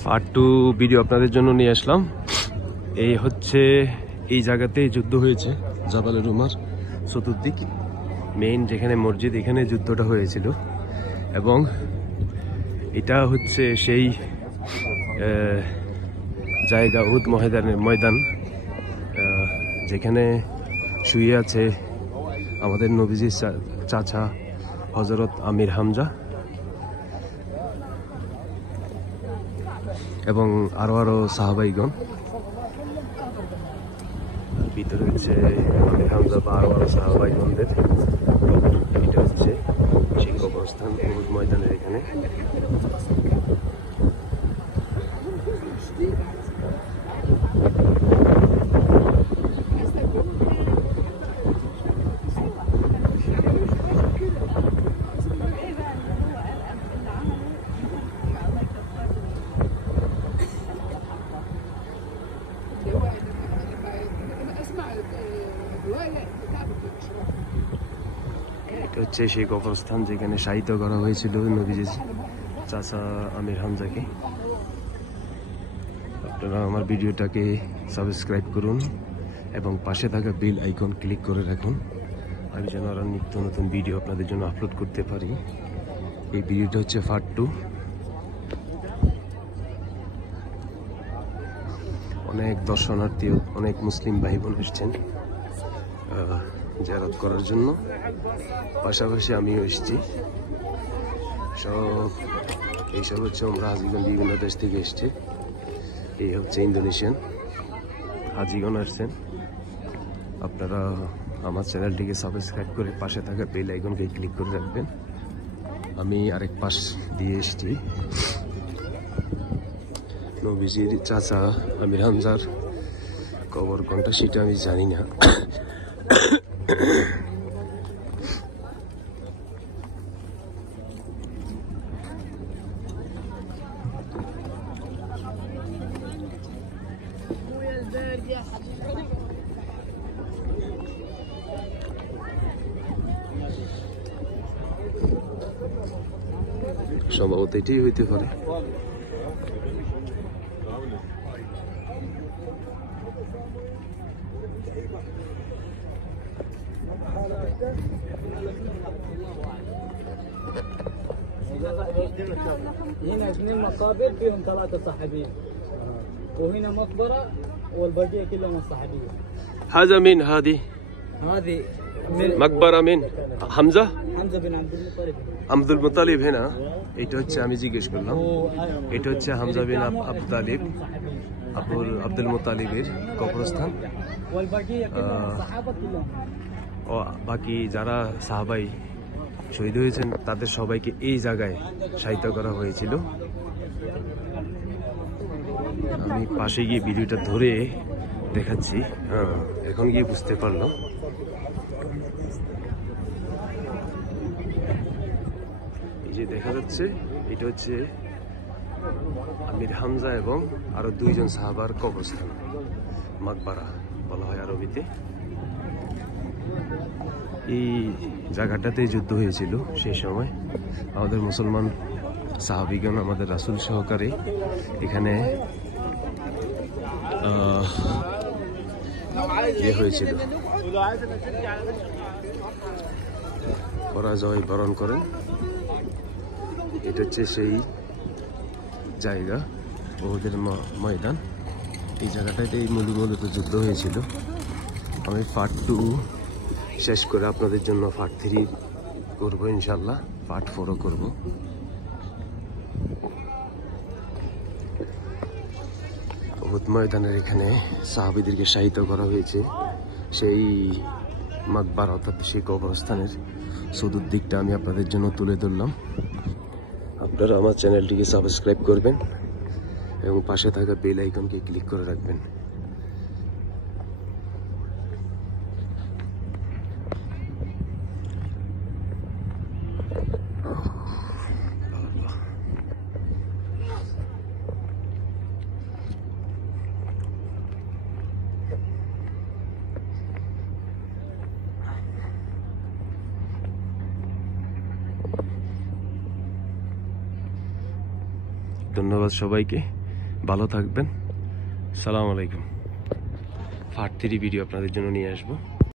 Part 2 video আপনাদের জন্য নিয়ে আসলাম। এই হচ্ছে এই জায়গাতে যুদ্ধ হয়েছে, জাবালের উমার চতুর্দিক মেইন যেখানে মসজিদ, এখানে যুদ্ধটা হয়েছিল। এবং এটা হচ্ছে সেই জায়গা উহুদ ময়দান, যেখানে শুয়ে আছে আমাদের নবীজির চাচা হযরত আমির হামজা এবং আরো সাহাবাইগণ। ভিতরে হচ্ছে আমির হামজা বা আরো সাহাবাইগণদের। এটা হচ্ছে সেই কবরস্থান উহুদ ময়দানের এখানে। এটা হচ্ছে সেই কবরস্থান যেখানে শায়িত করা হয়েছিল নবীজি চাচা আমির হামজাকে। আপনারা আমার ভিডিওটাকে সাবস্ক্রাইব করুন এবং পাশে থাকা বেল আইকন ক্লিক করে রাখুন, আমি যেন আরো নিত্য নতুন ভিডিও আপনাদের জন্য আপলোড করতে পারি। এই ভিডিওটা হচ্ছে পার্ট 2। অনেক দর্শনার্থী, অনেক মুসলিম ভাই বোন এসছেন জিয়ারত করার জন্য, পাশাপাশি আমিও এসেছি। এইসব হচ্ছে আমরা হাজিগণ বিভিন্ন দেশ থেকে এসছে। এই হচ্ছে ইন্দোনেশিয়ান হাজিগণ আসছেন। আপনারা আমার চ্যানেলটিকে সাবস্ক্রাইব করে পাশে থাকা বেল আইকনকে ক্লিক করে রাখবেন। আমি আরেক পাশ দিয়ে এসেছি। নবীজির চাচা আমির হামজার কবর কোনটা সেটা আমি জানি না। সম্ভবত এটাই হইতে পারে। هنا 2 مقابر فيهم 3 صحابيين وهنا مقبرة والبقية كلهم الصحابيين. هذا مين هذه مقبرة من حمزة بن عبد المطلب. আব্দুল মুতালিব হেনা। এটা হচ্ছে আমি জিজ্ঞেস করলাম, এটা হচ্ছে হামজা বিন আব্দুল মুতালিবের কবরস্থান। ও বাকি যারা সাহাবাই শহীদ হয়েছেন তাদের সবাইকে এই জায়গায় শায়িত করা হয়েছিল। আমি পাশে গিয়ে ভিডিওটা ধরে দেখাচ্ছি। এখন গিয়ে বুঝতে পারলাম। এই যে দেখা যাচ্ছে এটা হচ্ছে আমির হামজা এবং আরো 2 জন সাহাবার কবরস্থান, মাকবারা বলা হয় আরবিতে। এই জায়গাটাতে যুদ্ধ হয়েছিল সেই সময়। আমাদের মুসলমান সাহাবিগণ আমাদের রাসূল সহকারে এখানে হয়েছিল, পরাজয় বরণ করেন। এটা হচ্ছে সেই জায়গা উহুদের ময়দান। এই জায়গাটাতেই মূলত যুদ্ধ হয়েছিল। আমি পার্ট 2 শেষ করে আপনাদের জন্য পার্ট 3 করবো ইনশাল্লাহ, পার্ট 4ও করবো। উহুদ ময়দানের এখানে সাহাবীদেরকে শায়িত করা হয়েছে। সেই মাকবার অর্থাৎ সেই কবরস্থানের চতুর্দিকটা আমি আপনাদের জন্য তুলে ধরলাম। আপনারা আমার চ্যানেলটিকে সাবস্ক্রাইব করবেন এবং পাশে থাকা বেল আইকনকে ক্লিক করে রাখবেন। ধন্যবাদ সবাইকে। ভালো থাকবেন। সালাম আলাইকুম। পার্ট 3 ভিডিও আপনাদের জন্য নিয়ে আসবো।